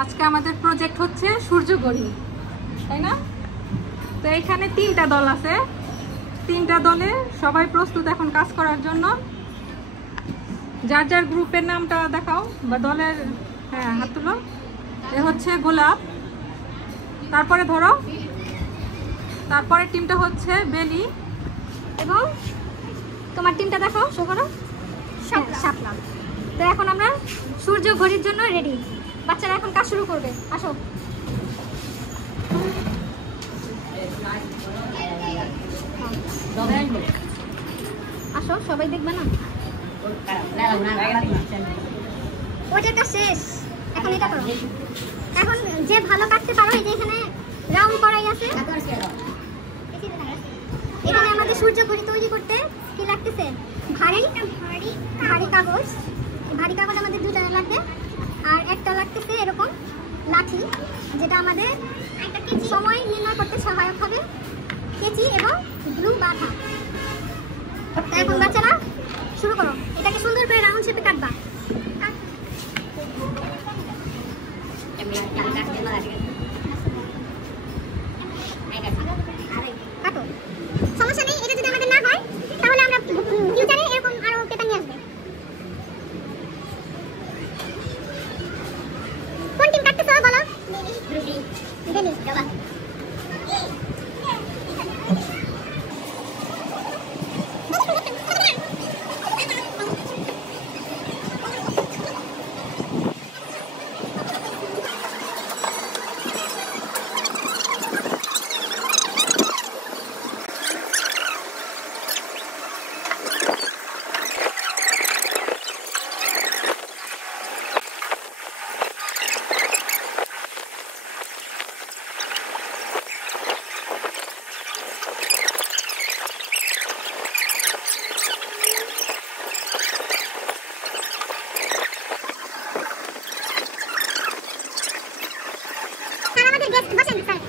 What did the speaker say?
আজকে আমাদের প্রজেক্ট হচ্ছে সূর্য ঘড়ি, তাই না? তো এখানে 3টা দল আছে, 3টা দলে সবাই প্রস্তুত এখন কাজ করার জন্য। যার যার গ্রুপের নামটা দেখাও বা দলের, হ্যাঁ হাত তুলো। এ হচ্ছে গোলাপ, তারপরে ধরো, তারপরে টিমটা হচ্ছে বেলি, এবং তোমার টিমটা দেখো, শো করো, শাপলা। তো এখন আমরা সূর্য ঘড়ির জন্য রেডি। বাচ্চারা এখন কাজ শুরু করবে, আসো। আসো, সবাই দেখবে না? ওইটা শেষ, এখন এটা করো। এখন যে ভালো কাটতে পারো, এই যে এখানে রাউন্ড করাই আছে। এখানে আমাদের সূর্য ঘড়ি তৈরি করতে কি লাগতেছে? ভারী কাগজ। ভারী কাগজ আমাদের 2টা লাগবে, আর একটা লাগতেছে এরকম লাঠি, যেটা আমাদের সময় নির্ণয় করতে সহায়ক হবে, কেচি এবং গ্লু বা আঠা। এখন বাচ্চারা শুরু করো, এটাকে সুন্দর করে রাউন্ড শেপে কাটবা। কাটো, সমস্যা নেই। এটা যদি আমাদের না হয় তাহলে আমরা ফিউচারে এরকম আরো পেপার নিয়ে আসবো। কোন টিম কাটতেছো বলো? বেলি। আমাদের গেস্ট বসেন স্যার।